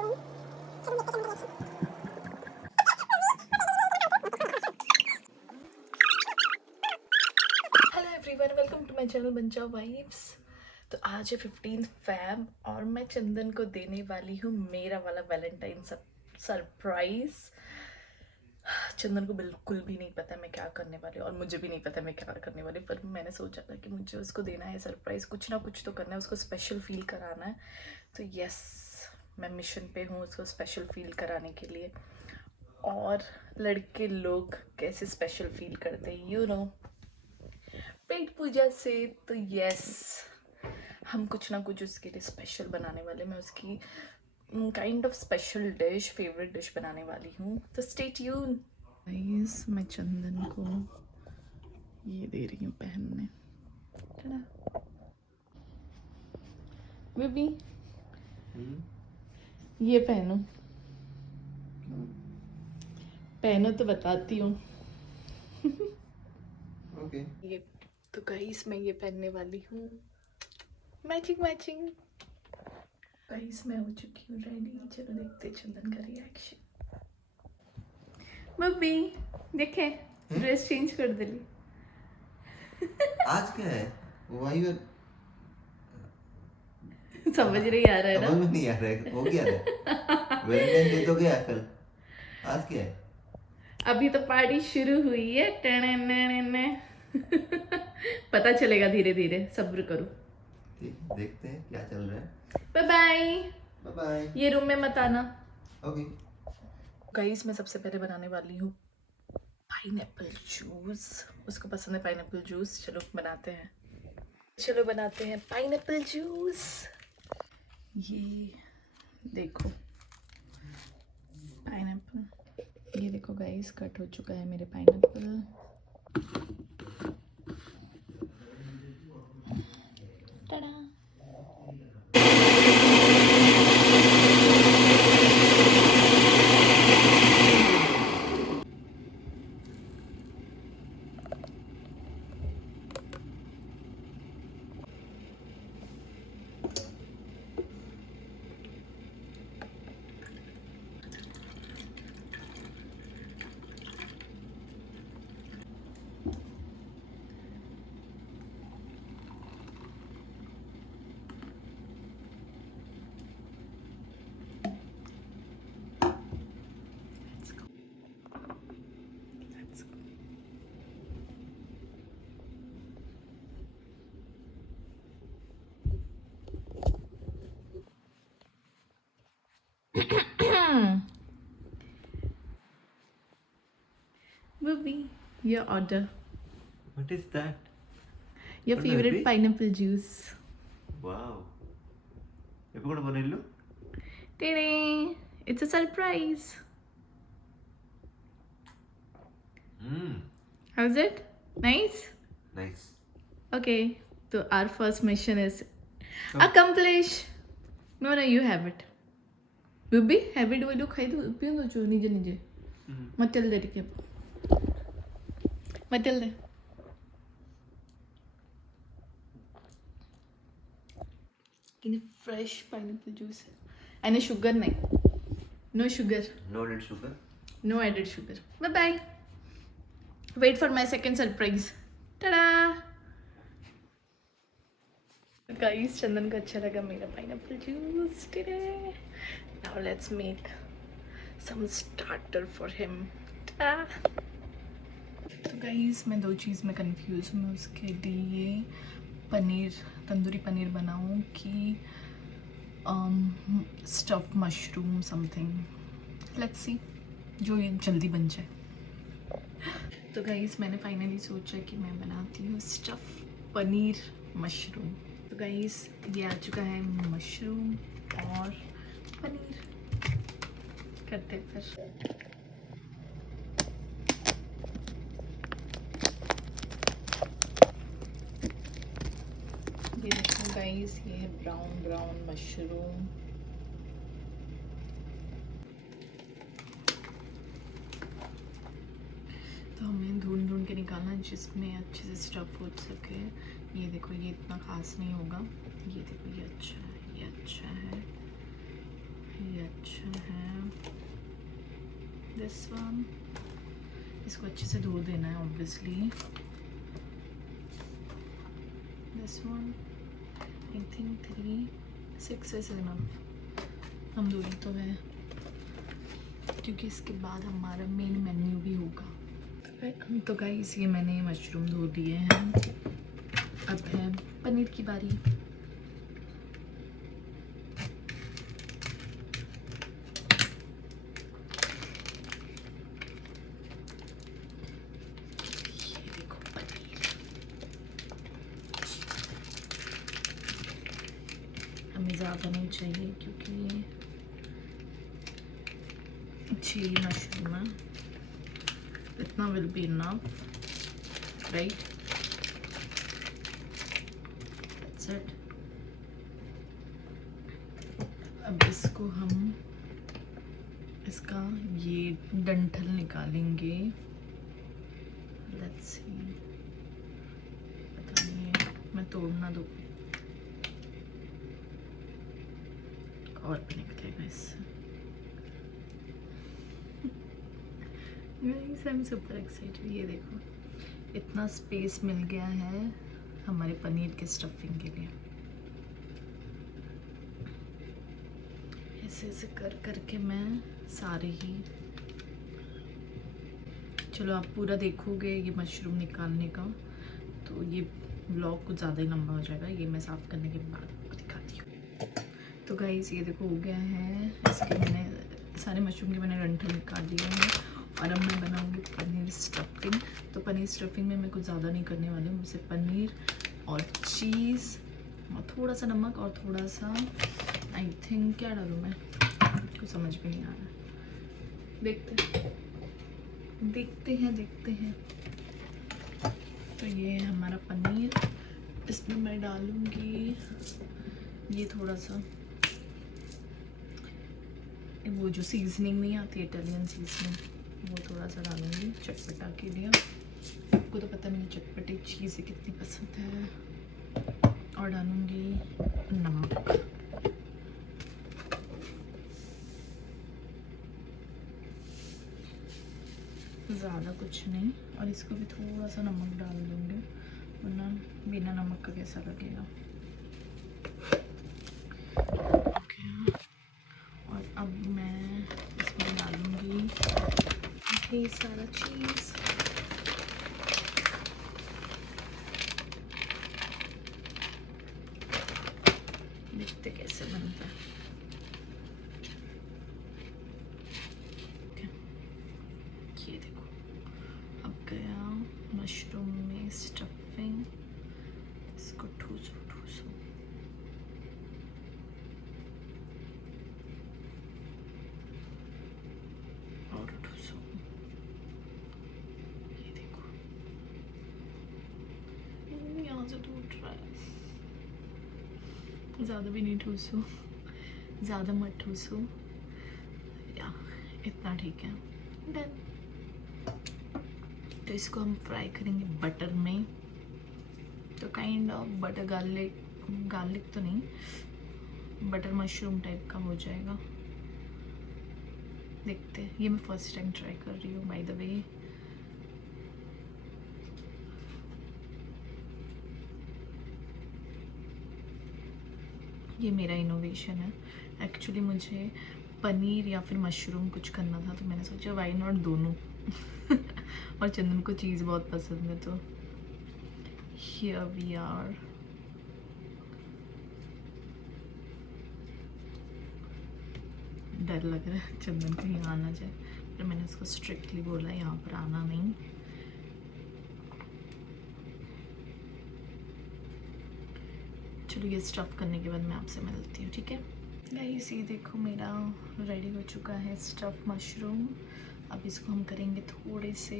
Hello everyone, welcome to my channel buncha vibes. तो आज है 15 फैब और मैं चंदन को देने वाली हूँ मेरा वाला वैलेंटाइन सरप्राइज। चंदन को बिल्कुल भी नहीं पता मैं क्या करने वाली हूँ और मुझे भी नहीं पता मैं क्या करने वाली हूँ, पर मैंने सोचा था कि मुझे उसको देना है सरप्राइज, कुछ ना कुछ तो करना है, उसको स्पेशल फील कराना है। तो यस, मैं मिशन पे हूँ उसको स्पेशल फील कराने के लिए। और लड़के लोग कैसे स्पेशल फील करते हैं यू नो, पेट पूजा से। तो यस, हम कुछ ना कुछ उसके लिए स्पेशल बनाने वाले। मैं उसकी kind of special dish, favourite dish बनाने वाली हूँ। तो स्टे ट्यून गाइस। मैं चंदन को ये दे रही हूँ पहनने। बेबी ये पहनो, पहनो तो बताती हूँ। ओके। ये तो गाइस मैं ये पहनने वाली हूँ, मैचिंग मैचिंग। गाइस मैं हो चुकी हूँ रेडी, चलो देखते हैं चंदन का रिएक्शन। बब्बी देखे ड्रेस चेंज कर दिली। आज क्या है? वाई समझ नहीं आ रहा है समझ ना। में नहीं आ रहा है, हो क्या रहा है? वैलेंटाइन डे तो गया कल, आज क्या है? अभी तो पार्टी शुरू हुई है। टननननन। पता चलेगा धीरे धीरे, सब्र करो। देखते हैं क्या चल रहा है। Bye bye. Bye bye. ये रूम में मत आना। ओके। गाइस मैं सबसे पहले बनाने वाली हूँ पाइनएप्पल जूस। उसको पसंद है पाइनएप्पल जूस, चलो बनाते हैं। चलो बनाते हैं पाइनएप्पल जूस। ये देखो पाइनएप्पल, ये देखो गाइस कट हो चुका है मेरे pineapple. Tada. Booby, your order. What is that? Your What favorite baby? pineapple juice. Wow. ఎప్పుడు కూడా బనిల్లు? Ta-da! It's a surprise. How's it? Nice? Nice. Okay, so our first mission is Come. accomplished. No, no, you have it. Booby, have it. Will you खाई दो, पियो दो जो निजे निजे। मत चल दे के। मत चल दे। In fresh pineapple juice. And sugar नहीं. No sugar. No added sugar. No added sugar. Bye bye. Wait for my second surprise. Ta-da! Guys, चंदन को अच्छा लगा मेरा pineapple juice today. Now let's make some starter for him. Ta-da! तो guys मैं दो चीज़ में confuse हूँ। मैं उसके लिए पनीर, तंदूरी पनीर बनाऊँ कि stuff mushroom something. Let's see, जो ये जल्दी बन जाए। तो गाइस मैंने फाइनली सोचा कि मैं बनाती हूँ स्टफ पनीर मशरूम। तो गाइस ये आ चुका है मशरूम और पनीर। करते फिर। ये देखो गाइस, ये है ब्राउन ब्राउन मशरूम। तो हमें ढूंढ ढूंढ के निकालना जिसमें अच्छे से स्टफ हो सके। ये देखो, ये इतना खास नहीं होगा। ये देखो, ये अच्छा है, ये अच्छा है, ये अच्छा है। दिस वन, इसको अच्छे से धो देना है obviously. This one I think 3-6 is enough. हम दूरी तो है क्योंकि इसके बाद हमारा मेन मेन्यू भी होगा। तो गाइस ये मैंने मशरूम धो दिए हैं, अब है पनीर की बारी। ये देखो पनीर, हमें ज़्यादा नहीं चाहिए क्योंकि ये 6 मशरूम है, इतना will be enough, right? That's it. अब इसको हम इसका ये डंठल निकालेंगे। लेट्स सी, पता नहीं है, मैं तोड़ना दूँ और भी निकलेगा इससे। आई एम सुपर एक्साइटेड। ये देखो इतना स्पेस मिल गया है हमारे पनीर के स्टफिंग के लिए। ऐसे ऐसे कर करके मैं सारे ही, चलो आप पूरा देखोगे ये मशरूम निकालने का तो ये व्लॉग कुछ ज़्यादा ही लंबा हो जाएगा। ये मैं साफ़ करने के बाद आपको दिखाती हूँ। तो गाइस ये देखो हो गया है, इसके मैंने सारे मशरूम के मैंने डंठल निकाल लिए हैं और अब मैं बनाऊंगी पनीर स्टफिंग। तो पनीर स्टफिंग में मैं कुछ ज़्यादा नहीं करने वाली हूँ, मुझसे पनीर और चीज़ और थोड़ा सा नमक और थोड़ा सा आई थिंक क्या डालूँ मैं, कुछ समझ में नहीं आ रहा। देखते हैं। तो ये हमारा पनीर, इसमें मैं डालूँगी ये थोड़ा सा वो जो सीजनिंग नहीं आती इटालियन सीजनिंग, वो थोड़ा सा डालूंगी चटपटा के लिए। आपको तो पता नहीं चटपटी चीज़ें कितनी पसंद है। और डालूंगी नमक, ज़्यादा कुछ नहीं। और इसको भी थोड़ा सा नमक डाल दूंगी वरना बिना नमक का कैसा लगेगा। और अब मैं इसमें डालूंगी ये सारा चीज़। देखते कैसे बनता है। ये देखो अब गया मशरूम में स्टफिंग, इसको ठूसो और ठूसो। ये देखो यहाँ से टूट रहा है, ज़्यादा भी नहीं ठूसो, ज़्यादा मत ठूसो, या इतना ठीक है। डन। तो इसको हम फ्राई करेंगे बटर में। तो काइंड ऑफ बटर गार्लिक तो नहीं, बटर मशरूम टाइप का हो जाएगा। देखते हैं, ये मैं फर्स्ट टाइम ट्राई कर रही हूँ बाय द वे। ये मेरा इनोवेशन है एक्चुअली। मुझे पनीर या फिर मशरूम कुछ करना था तो मैंने सोचा वाई नॉट दोनों। और चंदन को चीज़ बहुत पसंद है तो हियर वी आर। डर लग रहा है चंदन को यहाँ आना जाए, पर मैंने उसको स्ट्रिक्टली बोला यहाँ पर आना नहीं। चलो ये स्टफ करने के बाद मैं आपसे मिलती हूँ, ठीक है गाइस। ये देखो मेरा रेडी हो चुका है स्टफ मशरूम। अब इसको हम करेंगे थोड़े से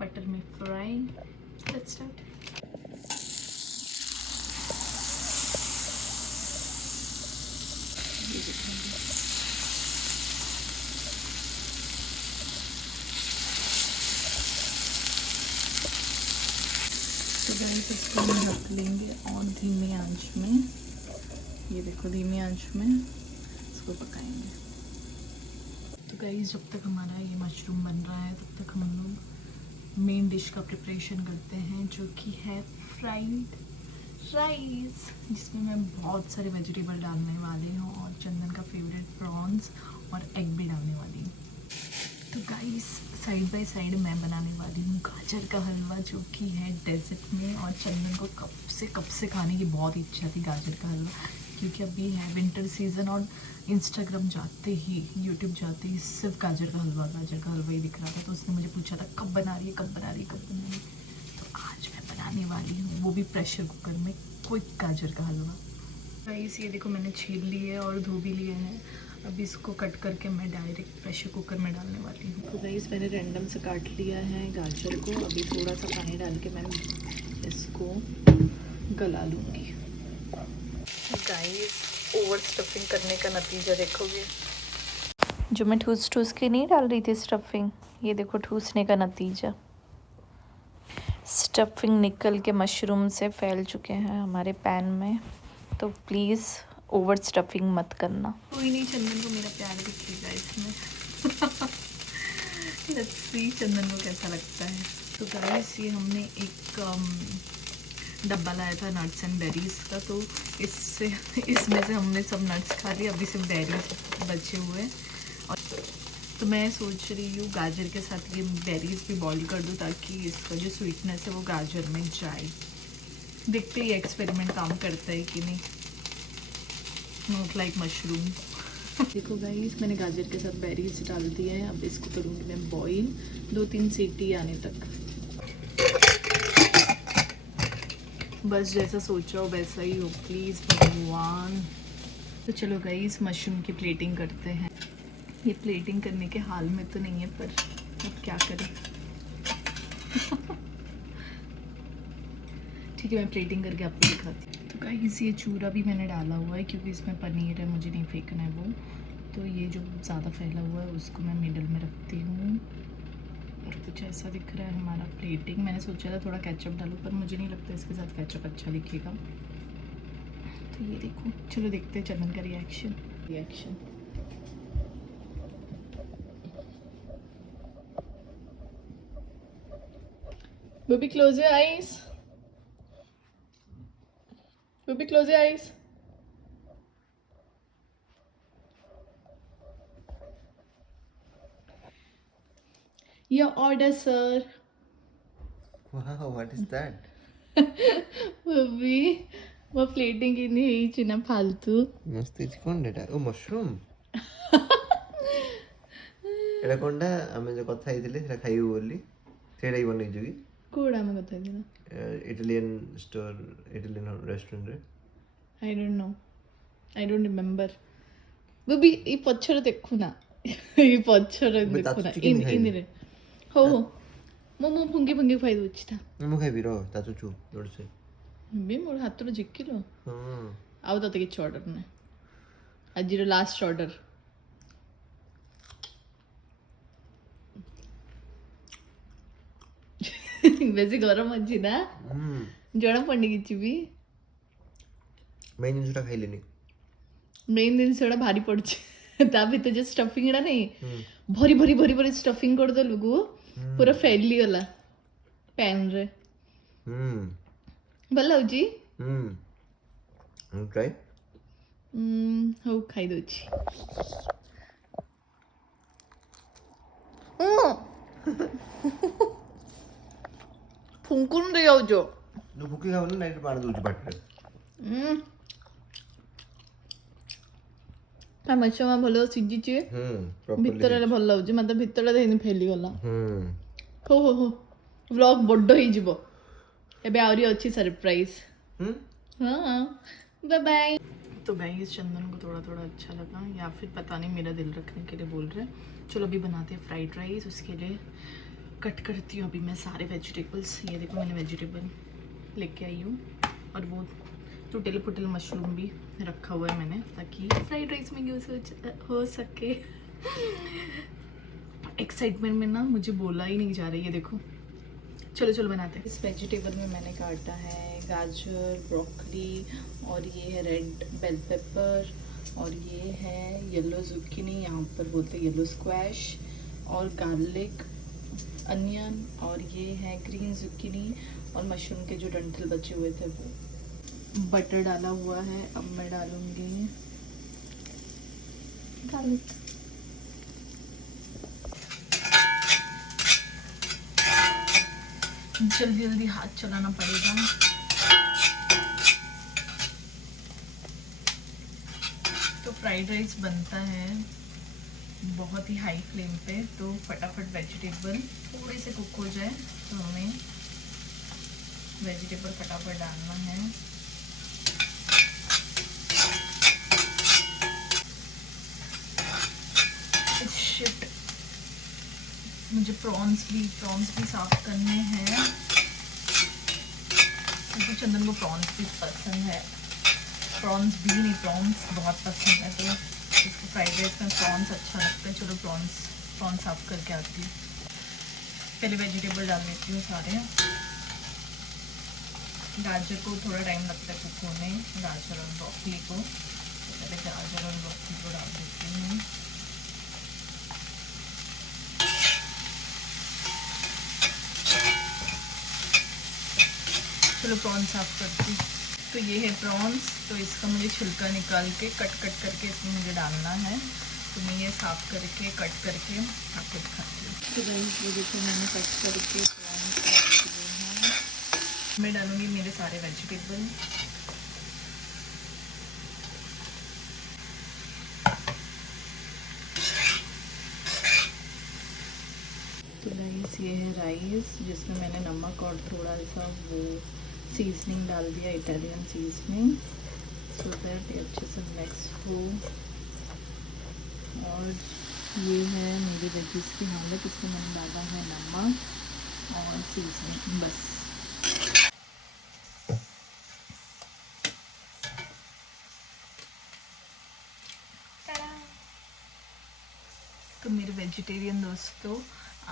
बटर में फ्राई। Let's start. तो गाइस इसको हम रख लेंगे और धीमी आंच में। ये देखो धीमी आंच में इसको पकाएंगे। गाइस जब तक हमारा ये मशरूम बन रहा है तब तक हम लोग मेन डिश का प्रिपरेशन करते हैं, जो कि है फ्राइड राइस, जिसमें मैं बहुत सारे वेजिटेबल डालने वाली हूँ और चंदन का फेवरेट प्रॉन्स और एग भी डालने वाली हूँ। तो गाइस साइड बाय साइड मैं बनाने वाली हूँ गाजर का हलवा, जो कि है डेजर्ट में, और चंदन को कब से खाने की बहुत इच्छा थी गाजर का हलवा, क्योंकि अभी है विंटर सीज़न और इंस्टाग्राम जाते ही, यूट्यूब जाते ही सिर्फ गाजर का हलवा ही दिख रहा था। तो उसने मुझे पूछा था कब बना रही है। तो आज मैं बनाने वाली हूँ, वो भी प्रेशर कुकर में, क्विक गाजर का हलवा। गाइस ये देखो मैंने छील लिए है और धो भी लिए हैं। अब इसको कट करके मैं डायरेक्ट प्रेशर कुकर में डालने वाली हूँ। तो गाइस मैंने रैंडम से काट लिया है गाजर को। अभी थोड़ा सा पानी डाल के मैं इसको गला लूँगी। गाइस ओवर स्टफिंग करने का नतीजा देखोगे। जो मैं ठूस के नहीं डाल रही थी स्टफिंग, ये देखो ठूसने का नतीजा। स्टफिंग निकल के मशरूम से फैल चुके हैं हमारे पैन में। तो प्लीज़ ओवर स्टफिंग मत करना। कोई नहीं, चंदन को मेरा प्यार दिखेगा इसमें। लेट्स सी चंदन को कैसा लगता है। तो गाइस ये हमने एक डब्बा लाया था नट्स एंड बेरीज का, तो इसमें से हमने सब नट्स खा लिए, अभी सिर्फ बेरीज बचे हुए। और तो मैं सोच रही हूँ गाजर के साथ ये बेरीज भी बॉईल कर दूँ, ताकि इसका जो स्वीटनेस है वो गाजर में जाए। देखते ही एक्सपेरिमेंट काम करता है कि नहीं। Not like mushroom. देखो गाइस मैंने गाजर के साथ बेरीज डाल दिया है। अब इसको करूँगी मैं बॉईल 2-3 सीटी आने तक। बस जैसा सोचा हो वैसा ही हो, प्लीज़ भगवान। तो चलो गाइस मशरूम की प्लेटिंग करते हैं। ये प्लेटिंग करने के हाल में तो नहीं है, पर अब क्या करें। ठीक है मैं प्लेटिंग करके आपको दिखाती हूँ। तो गाइस ये चूरा भी मैंने डाला हुआ है, क्योंकि इसमें पनीर है, मुझे नहीं फेंकना है वो। तो ये जो ज़्यादा फैला हुआ है उसको मैं मिडल में रखती हूँ। और कुछ ऐसा दिख रहा है हमारा प्लेटिंग। मैंने सोचा था थोड़ा केचप डालूँ, पर मुझे नहीं लगता इसके साथ केचप अच्छा दिखेगा। तो ये देखो, चलो देखते हैं चंदन का reaction. Baby, close your eyes. Baby, close your eyes. Your order, sir. Wow, what is that? Baby, वो प्लेटिंग की नहीं चिना फालतू। मस्त कौन डेटा ओ मशरूम एटा कोनटा आमे जो कथा आइथिले सेटा खाइबो बोली सेटा ही बनै जोगी कोड़ा में कथा दिना इटालियन स्टोर इटालियन रेस्टोरेंट रे आई डोंट रिमेंबर। बेबी ई पछर देखु ना। ई पछर देखु ना इन रे हो मो फुंगी खाइ दोछि था। मु खाइबि रो ताचु छु जोर से बे मोर हाथ रो जिक्किलो। हां आउ तते किछ ऑर्डर नै। आज रो लास्ट ऑर्डर। बेसी गरम अछि ना। जणा पड़नी किछि भी मेन जिनिसटा खाइलेनी। मेन जिनिसटा भारी पड़छि। ता भी तो जो स्टफिंग एडा नहीं भरी स्टफिंग कर देलु गु पूरा फैली गला पैन रे। भल होजी। ट्राई हो खाइ दोछि। फुंकुन दे जाउ जो जो भूखी खाओ ना नाइट पानी दूची पाटरे आ मछमा भलो सिजिछि। भितर भल लाउछि, मतलब भितर देनि फैली गला। हो व्लॉग बड्डो ही जिवो। एबे आउरी अच्छी सरप्राइज। हां बाय बाय। तो गाइस चंदन को थोड़ा अच्छा लगा, या फिर पता नहीं मेरा दिल रखने के लिए बोल रहे। चलो अभी बनाते हैं फ्राइड राइस। उसके लिए कट करती हूँ अभी मैं सारे वेजिटेबल्स। ये देखो मैंने वेजिटेबल लेके आई हूँ, और वो टूटे फुटे मशरूम भी रखा हुआ है मैंने, ताकि फ्राइड राइस में यूज़ हो सके। एक्साइटमेंट में ना मुझे बोला ही नहीं जा रही है। देखो चलो बनाते हैं। इस वेजिटेबल में मैंने काटा है गाजर, ब्रोकली, और ये है रेड बेल पेपर, और ये है येलो जुकीनी, यहाँ पर बोलते हैं येलो स्क्वैश, और गार्लिक, अनियन, और ये है ग्रीन जुकीनी और मशरूम के जो डंठल बचे हुए थे वो। बटर डाला हुआ है, अब मैं डालूंगी गार्लिक। जल्दी जल्दी हाथ चलाना पड़ेगा। तो फ्राइड राइस बनता है बहुत ही हाई फ्लेम पे, तो फटाफट वेजिटेबल थोड़े से कुक हो जाए तो हमें वेजिटेबल फटाफट डालना है। शिट, मुझे प्रॉन्स भी साफ करने हैं क्योंकि चंदन को प्रॉन्स भी पसंद है। प्रॉन्स भी नहीं, प्रॉन्स बहुत पसंद है, तो इसको फ्राइड राइस में प्रॉन्स अच्छा लगता है। चलो प्रॉन्स साफ करके आती हूँ। पहले वेजिटेबल डाल देती हूँ सारे। गाजर को थोड़ा टाइम लगता है कुक होने, गाजर और ब्रोकली को, तो पहले गाजर और ब्रोकली को डाल देती हूँ। चलो प्रॉन्स साफ करती हूँ। तो ये है प्रॉन्स, तो इसका मुझे छिलका निकाल के कट करके इसमें मुझे डालना है। तो मैं ये साफ करके कट करके आपको दिखाती हूँ। तो गाइस ये देखो, मैंने कट करके प्रॉन्स डाल दिए हैं। मैं डालूँगी मेरे सारे वेजिटेबल। तो गाइस ये है राइस, जिसमें मैंने नमक और थोड़ा सा वो सीजनिंग डाल दिया, इटालियन सीजनिंग, सो दैट ये अच्छे से मिक्स हो। और ये है मेरी वेजिस की हालत, इसमें मैंने डाला है नमक और सीजनिंग, बस। तो मेरे वेजिटेरियन दोस्तों,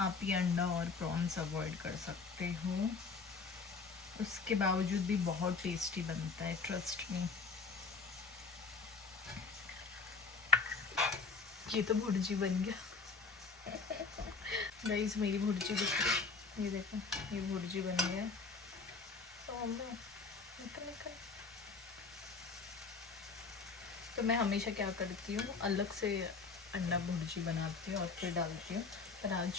आप ये अंडा और प्रॉन्स अवॉइड कर सकते हो, उसके बावजूद भी बहुत टेस्टी बनता है, ट्रस्ट मी। ये तो भुर्जी बन गया गाइस, मेरी भुर्जी दिख रही, ये देखो, ये भुर्जी बन गया। तो निकल। तो मैं हमेशा क्या करती हूँ, अलग से अंडा भुर्जी बनाती हूँ और फिर डालती हूँ, पर आज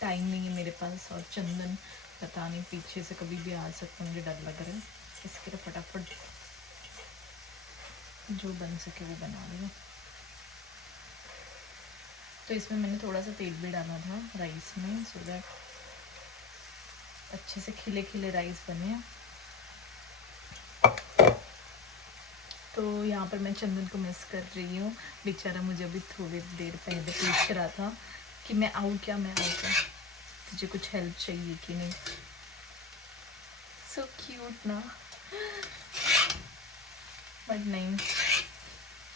टाइम नहीं है मेरे पास, और चंदन पता नहीं पीछे से कभी भी आ सकता, मुझे डर लग रहा है, इसके लिए फटाफट जो बन सके वो बना रही हूँ। तो इसमें मैंने थोड़ा सा तेल भी डाला था राइस में, सो दैट अच्छे से खिले खिले राइस बने। तो यहाँ पर मैं चंदन को मिस कर रही हूँ, बेचारा मुझे अभी थोड़ी देर पहले पूछ रहा था कि मैं आऊँ क्या, तुझे कुछ हेल्प चाहिए कि नहीं। सो क्यूट ना, बट नहीं,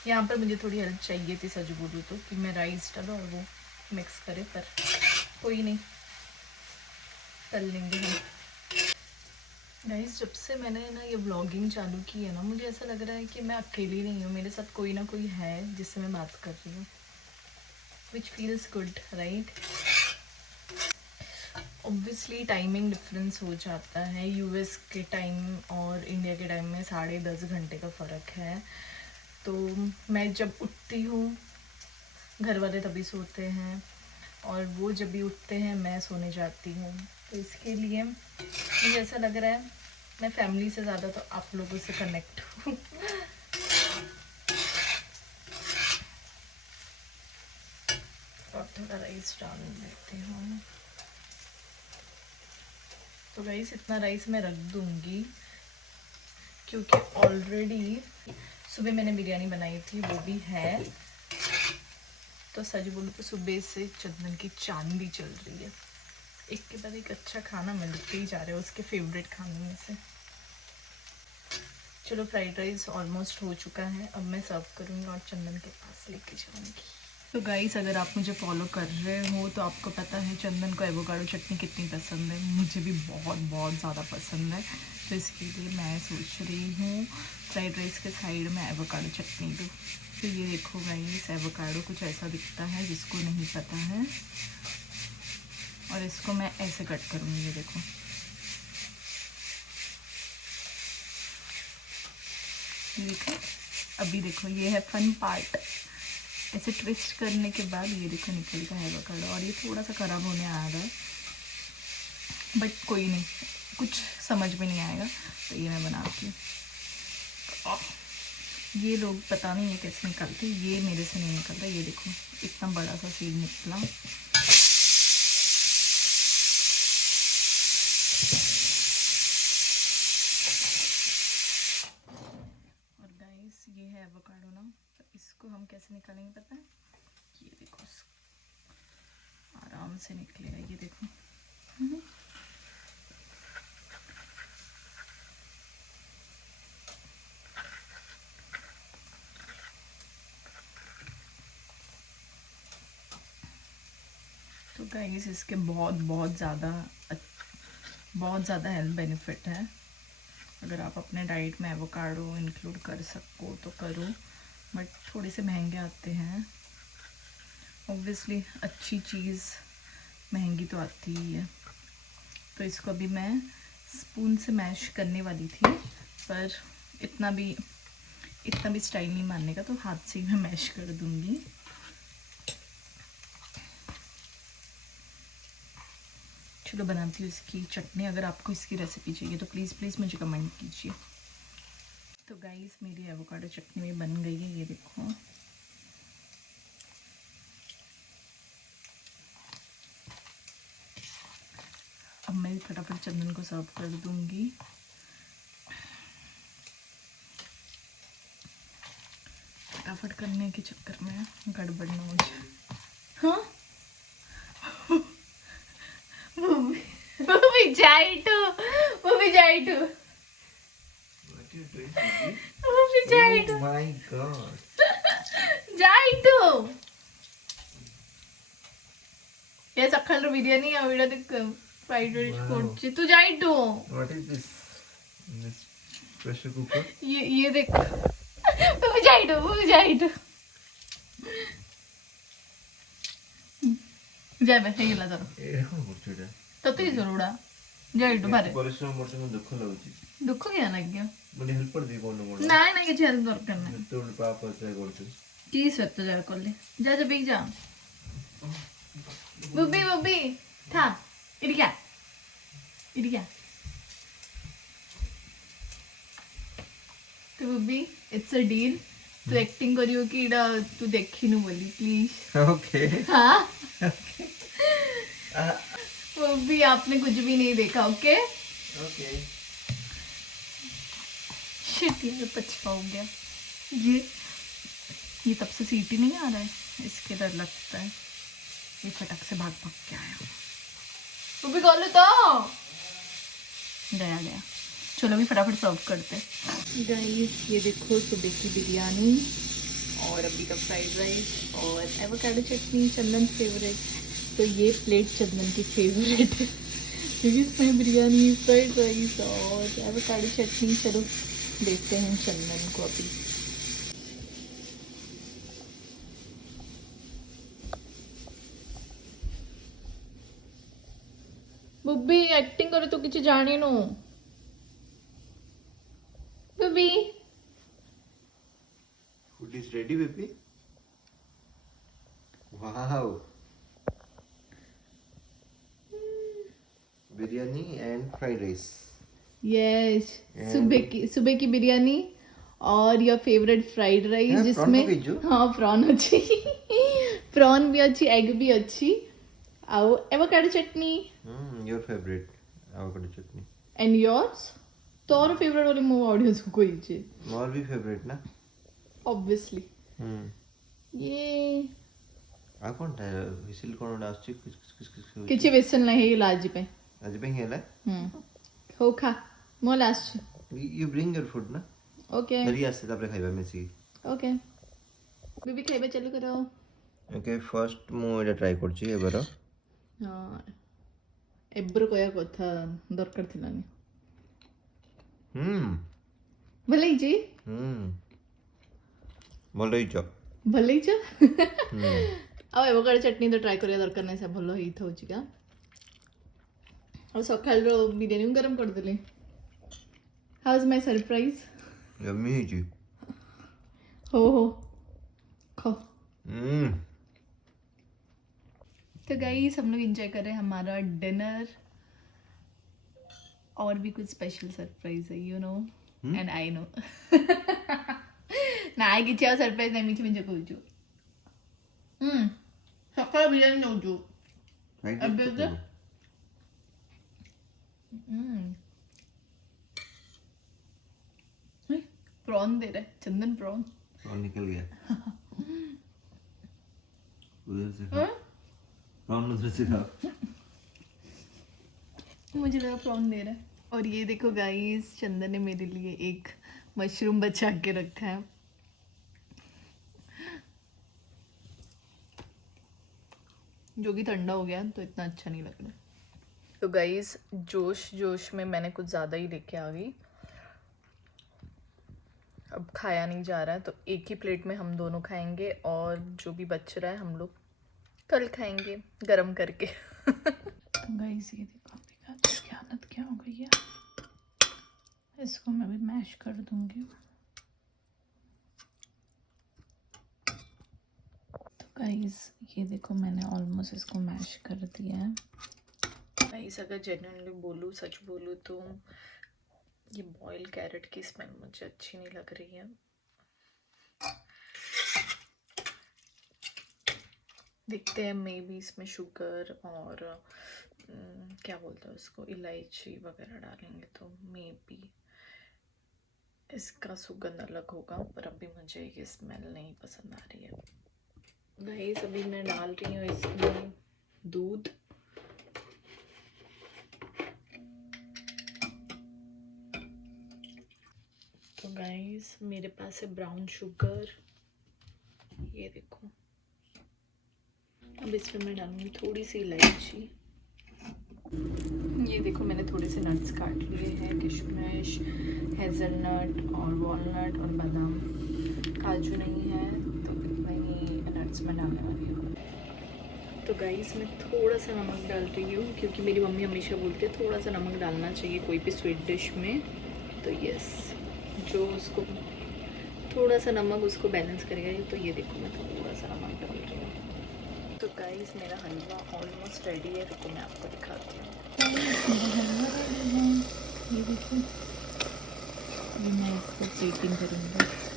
यहाँ पर मुझे थोड़ी हेल्प चाहिए थी, सच बोलूँ तो, कि मैं राइस डालो और वो मिक्स करे, पर कोई नहीं, कर लेंगे हम। गाइस, जब से मैंने ना ये व्लॉगिंग चालू की है ना, मुझे ऐसा लग रहा है कि मैं अकेली नहीं हूँ, मेरे साथ कोई ना कोई है जिससे मैं बात कर रही हूँ, विच feels good, right. Obviously timing difference हो जाता है, यूएस के टाइम और इंडिया के टाइम में 10.5 घंटे का फ़र्क है। तो मैं जब उठती हूँ, घर वाले तभी सोते हैं, और वो जब भी उठते हैं मैं सोने जाती हूँ, तो इसके लिए मुझे ऐसा लग रहा है मैं फैमिली से ज़्यादा तो आप लोगों से कनेक्ट हूँ। और थोड़ा राइस डाल देती हूँ। तो राइस, इतना राइस मैं रख दूँगी क्योंकि ऑलरेडी सुबह मैंने बिरयानी बनाई थी, वो भी है। तो सच बोलूँ तो सुबह से चंदन की चांदी चल रही है, एक के बाद एक अच्छा खाना मिलते ही जा रहा है उसके फेवरेट खाने में से। चलो फ्राइड राइस ऑलमोस्ट हो चुका है, अब मैं सर्व करूँगी और चंदन के पास लेके जाऊँगी। तो गाइस अगर आप मुझे फॉलो कर रहे हो तो आपको पता है चंदन को एवोकाडो चटनी कितनी पसंद है। मुझे भी बहुत बहुत ज़्यादा पसंद है। तो इसके लिए मैं सोच रही हूँ फ्राइड राइस के साइड में एवोकाडो चटनी दूँ। तो ये देखो गाइस, एवोकाडो कुछ ऐसा दिखता है जिसको नहीं पता है, और इसको मैं ऐसे कट करूँगी। ये देखो, देखो अभी देखो, ये है फन पार्ट। ऐसे ट्विस्ट करने के बाद ये देखो निकल का है एवोकाडो, और ये थोड़ा सा ख़राब होने आ रहा है, बट कोई नहीं, कुछ समझ में नहीं आएगा। तो ये मैं बनाती हूँ। ये लोग पता नहीं ये कैसे निकालते, ये मेरे से नहीं निकलता। ये देखो इतना बड़ा सा सीड निकला। और गाइस ये है एवोकाडो ना, तो इसको हम कैसे निकालेंगे पता है? ये देखो आराम से निकलेगा। ये देखो तो गाइस इसके बहुत बहुत ज़्यादा हेल्थ बेनिफिट है। अगर आप अपने डाइट में एवोकाडो इंक्लूड कर सको तो करो, बट थोड़े से महंगे आते हैं। ऑब्वियसली अच्छी चीज़ महंगी तो आती ही है। तो इसको अभी मैं स्पून से मैश करने वाली थी, पर इतना भी स्टाइल नहीं मानने का, तो हाथ से ही मैं मैश कर दूंगी। चलो बनाती हूँ इसकी चटनी। अगर आपको इसकी रेसिपी चाहिए तो प्लीज़ मुझे कमेंट कीजिए। तो गाइस मेरी एवोकाडो चटनी भी बन गई है। ये देखो, अब मैं फटाफट चंदन को सर्व कर दूंगी। फटाफट करने के चक्कर में गड़बड़ न हो जाए। हाँ वो भी जाइटू What you doing, baby? वो भी जाइटू Oh my god. जाइटू ये सकाळ बिर्याणी आवडा ते फ्राइड राइस Wow. कोडची तू जाइटू What is this? This pressure cooker? ये देख वो भी जाइटू যাই বে হেগিলা ধরো এরকম করছো এটা ততই জরুড়া যাইটু পারে পরিশ্রম করতে আমার দুঃখ লাগুଛି দুঃখ কিয়া লাগিও মানে হেল্প করে দিই কোন মোড় না না কিছু হেল্প দরকার নাই তোর পাপ আছে করছিস কি সত্য যা করলে যা বেগ যা বুবি থা ইডিয়া তো বুবি इट्स अ डील तू एक्टिंग करियो कि इडा तू देखिनु बोली प्लीज ओके हाँ वो भी आपने कुछ भी नहीं देखा ओके ओके शिट यार पछताऊ गया। ये तब से सीटी नहीं आ रहा है, इसके डर लगता है। ये फटक से भाग के आया। वो भी खोलो तो गया। चलो अभी फटाफट सर्व करते हैं। गाइस ये देखो सुबह की बिरयानी और अभी का फ्राइड राइस और एवोकाडो चटनी चंदन फेवरेट। तो ये प्लेट चंदन की फेवरेट है क्योंकि इसमें बिरयानी फ्राइड राइस और एवोकाडो चटनी। चलो देखते हैं चंदन को अभी। बुब्बी एक्टिंग करो तो किसी जाने नो बुब्बी food is ready baby wow biryani and fried rice yes And- सुबह की बिरयानी और योर फेवरेट फ्राइड राइस हाँ, जिसमें prawn पकेइछु। हाँ प्रॉन अच्छी प्रॉन भी अच्छी एग भी अच्छी ଆଉ avocado chutney your favourite avocado chutney and yours तोर फेवरेट वाली मो ऑडियंस को କହିଛି मोर भी फेवरेट ना ऑब्वियसली ये आ कोनटा विसिल कोनटा आछी किस କିଛି ବେସନ ନାହିଁ ହେଇଗଲା ଆଜି ପାଇଁ आज पे हेला ହଉ ଖା ମୋ last you bring your food ना ओके धरी आसे तापरे खाइबा मिसी ओके बेबी खाଇବା ଚାଲୁ କର ओके फर्स्ट मु एटा ट्राई करछि एबार हाँ एब्र कहया कथा दरकार थिलानी भले ही जी ଭଲ ହେଇଛ भले ही च ହୁଁ ଆଉ ଏଭୋକାଡୋ ଚଟନି ତ ଟ୍ରାଏ କରିବା ଦରକାର ନାହିଁ ସେ ଭଲ ହେଇଥାଉଛି କା ଆଉ ସକାଳର ବିରିୟାନୀ ମୁଁ ଗରମ କରିଦେଲି ହାଉ ଇଜ ମାଇ ସରପ୍ରାଇଜ यम्मी ହେଇଛି हो खो हम्म तो गाइस हम लोग एंजॉय कर रहे हैं हमारा डिनर और भी कुछ स्पेशल सरप्राइज है you know and I know ना आई किसी और सरप्राइज नहीं मिची मुझे कहूँ सकाळ बिरयानी नौजू अब देखते प्रॉन दे रहा है चंदन प्रॉन और निकल गया उधर से खाओ प्रॉन उधर से खाओ मुझे लगा प्रॉन दे रहा है और ये देखो गाइस चंदन ने मेरे लिए एक मशरूम बचा के रखा है जो कि ठंडा हो गया तो इतना अच्छा नहीं लग रहा तो गाइस जोश में मैंने कुछ ज़्यादा ही लेके आ गई अब खाया नहीं जा रहा है तो एक ही प्लेट में हम दोनों खाएंगे और जो भी बच रहा है हम लोग कल खाएंगे गरम करके तो गाइस ये देखो गाजर की हालत क्या हो गई है इसको मैं भी मैश कर दूंगी तो गाइस ये देखो मैंने ऑलमोस्ट इसको मैश कर दिया है गाइस अगर जेन्युइनली बोलूँ सच बोलूँ तो ये बॉयल कैरेट की स्मेल मुझे अच्छी नहीं लग रही है देखते हैं मे बी इसमें शुगर और क्या बोलते हैं उसको इलायची वगैरह डालेंगे तो मे बी इसका सुगंध अलग होगा पर अभी मुझे ये स्मेल नहीं पसंद आ रही है गाइस अभी मैं डाल रही हूँ इसमें दूध तो गाइस मेरे पास है ब्राउन शुगर ये देखो अब इसमें मैं डालूंगी थोड़ी सी इलायची ये देखो मैंने थोड़े से नट्स काट लिए हैं किशमिश हेज़लनट और वॉलनट और बादाम काजू नहीं है तो मैं ये नट्स में डालने वाली हूँ तो गाइस मैं थोड़ा सा नमक डाल रही हूँ क्योंकि मेरी मम्मी हमेशा बोलती है थोड़ा सा नमक डालना चाहिए कोई भी स्वीट डिश में तो यस जो उसको थोड़ा सा नमक उसको बैलेंस करेगा तो ये देखो मैं थोड़ा सा नमक डाल रही हूँ तो गाइस मेरा हलवा ऑलमोस्ट रेडी है तो मैं आपको दिखाती हूँ हलवा रेडी है ये देखो ये मैं इसको प्लेटिंग करूँगी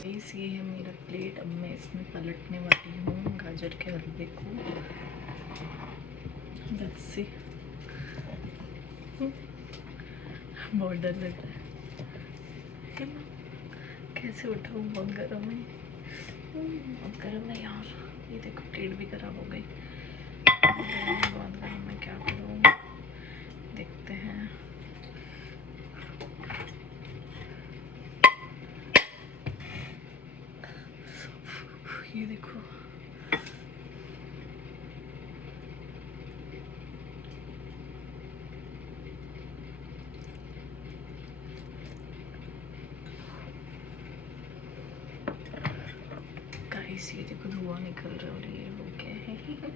गाइस ये है मेरा प्लेट अब मैं इसमें पलटने वाली हूँ गाजर के हलवे को लेट्स सी बहुत डर लग रहा है कैसे उठाऊँ बहुत गर्म है बहुत गर्म है यार ये देखो प्लेट भी खराब हो गई बहुत गर्म है क्या करूँ देखते हैं ये देखो गाइस ये देखो धुआं निकल रहा है और ये हो गया है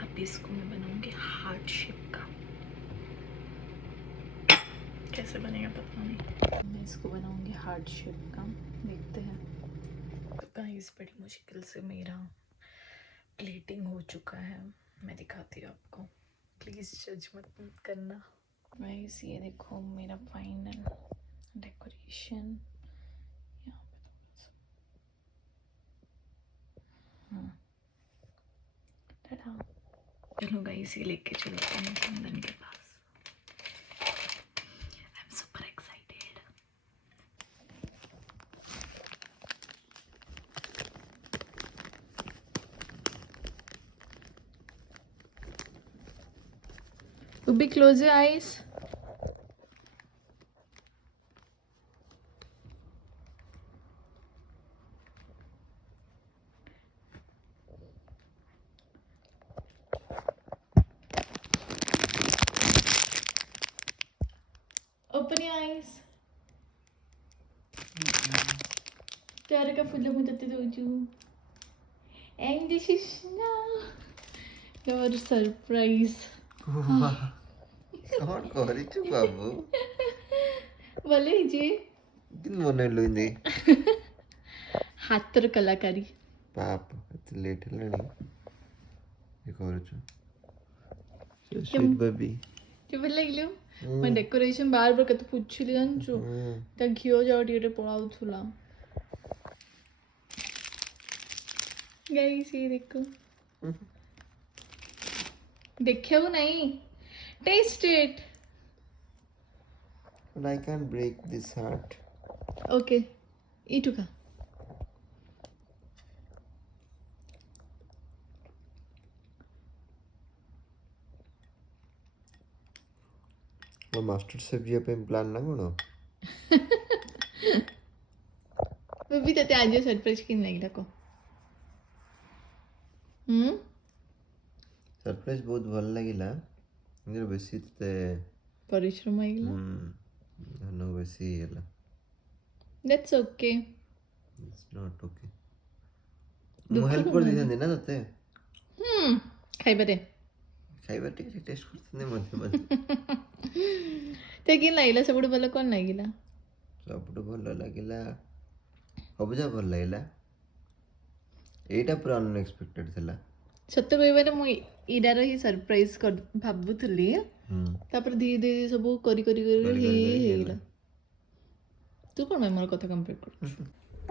अब इसको मैं बनाऊंगी हार्ट शेप का कैसे बनेगा पता नहीं मैं इसको बनाऊंगी हार्ट शेप का देखते हैं तो गाइस बड़ी मुश्किल से मेरा प्लेटिंग हो चुका है मैं दिखाती हूँ आपको प्लीज़ जज मत करना गाइस ये देखो मेरा फाइनल डेकोरेशन चलो गाइस ये लेके चलते हैं चंदन के पास I am super excited Ubi, close your eyes. open your eyes. ପ୍ୟାରକା ଫୁଲ ମୁଁ ତତେ ଦଉଛୁ। And this is now your surprise. କଣ କରିଛୁ ବାବୁ? ଭଲ ହେଇଛି। କେମିତି ବନେଇଲୁ ଏମିତି? ହାତର କଳାକାରୀ। ବାପ ଏତେ ଲେଟ୍ ହେଲାଣି ଏ କରୁଛୁ। So କେମ୍- sweet baby. ଭଲ ଲାଗିଲୁ? मैं डेकोरेशन बार बार कते पूछली जानछु ता घियो जाओ टिके पळाउथुला। गाइस ये देखो देखियो नहीं test it. But I can't break this heart. Okay इटुका ମୋ ମାଷ୍ଟର ସେଫ୍ ଯିବା ପାଇଁ ପ୍ଲାନ୍ ନା କ'ଣ? बेबी तते आज सरप्राइज किन लागिला को ସରପ୍ରାଇଜ୍ ବହୁତ ଭଲ ଲାଗିଲା କିନ୍ତୁ ବେଶୀ ତତେ परिश्रम आइला ଧନ ବେଶୀ ହେଇଗଲା। That's okay. It's not okay. ମୁଁ ହେଲ୍ପ କରିଦେଇଥାନ୍ତି ନା ତତେ ଖାଇବା ଦେ ଖାଇବା ଟିକେ ଟେଷ୍ଟ କରିଥାନ୍ତି ମଝିରେ ମଝିରେ। ते किन लागिला सबुठु ଭଲ कोन लागिला? ସବୁଠୁ ଭଲ ଲାଗିଲା ସବୁଜା ଭଲ ଲାଗିଲା। ଏଇଟା ପୁରା ଅନଏକ୍ସପେକ୍ଟେଡ୍ ଥିଲା। ସତ କହିବାରେ ମୁଁ ଇରାର ହିଁ ସରପ୍ରାଇଜ ଭାବୁଥିଲି ତାପରେ ଧୀରେ ଧୀରେ ସବୁ କରି କରି କରି ହେଇଗଲା। ତୁ କଣ ପାଇଁ ମୋର କଥା କମ୍ପ୍ଲିଟ୍ କରୁଛୁ?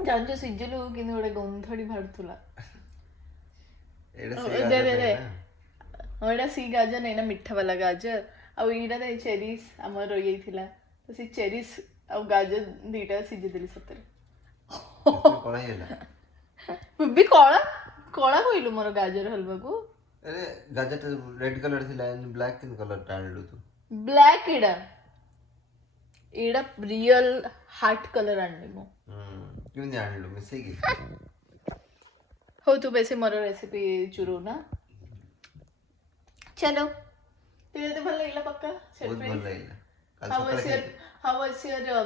ଜାଣିଛୁ ସିଝିଲୁ କିନ୍ତୁ ଗୋଟେ ଗନ୍ଧଡ଼ି ବାହାରୁଥିଲା। ଏଇଟା ସି ଗାଜର ନାଇଁ ନା ମିଠା ବାଲା ଗାଜର ଆଉ ଏଇଟା ତ ଚେରିସ୍ ଆମର ରହିଯାଇଥିଲା ତ ସେ ଚେରିସ୍ ଆଉ ଗାଜର ଦିଟା ସିଝେଇଦେଲି ସତରେ। କଣ ହେଇଗଲା? ବି କଳା କଳା କହିଲୁ ମୋର ଗାଜର ହଲବାକୁ। ଆରେ ଗାଜରଟା ରେଡ୍ କଲର ଥିଲା ବ୍ଲାକ୍ କେମିତି କଲରଟା ଆଣିଲୁ ତୁ? ବ୍ଲାକ୍ ଏଇଟା ଏଇଟା ରିଅଲ ହାର୍ଟ କଲର ଆଣିଲି ମୁଁ। କେମିତି ଆଣିଲୁ ମିଶେଇକି? ହଉ ତୁ ବେଶୀ ମୋର ରେସିପି ଚୁରୁ ନା। चलो तेरे तो ଭଲ ଲାଗିଲା ପକ୍କା ବହୁତ ଭଲ ଲାଗିଲା। କାଲି how ସକାଳେ was your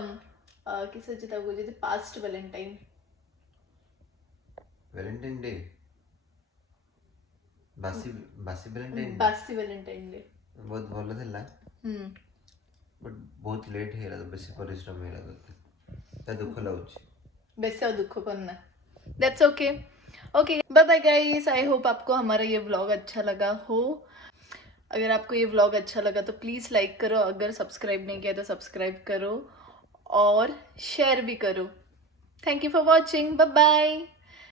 किस सोचे था वो जो पास्ट वैलेंटाइन ଭ୍ୟାଲେଣ୍ଟାଇନ୍ ଡେ ବାସି ବାସି ଭ୍ୟାଲେଣ୍ଟାଇନ୍ बासी वैलेंटाइन डे ବହୁତ ଭଲ ଥିଲା ବଟ୍ ବହୁତ ଲେଟ୍ ହେଇଗଲା ତ ବେଶୀ ପରିଶ୍ରମ ହେଇଗଲା ତତେ ତା ଦୁଃଖ ଲାଗୁଛି। वैसे और दुख करना that's okay. Okay bye bye guys I hope आपको हमारा ये व्लॉग अच्छा लगा हो। अगर आपको ये व्लॉग अच्छा लगा तो प्लीज़ लाइक करो, अगर सब्सक्राइब नहीं किया तो सब्सक्राइब करो और शेयर भी करो। Thank you for watching, bye bye.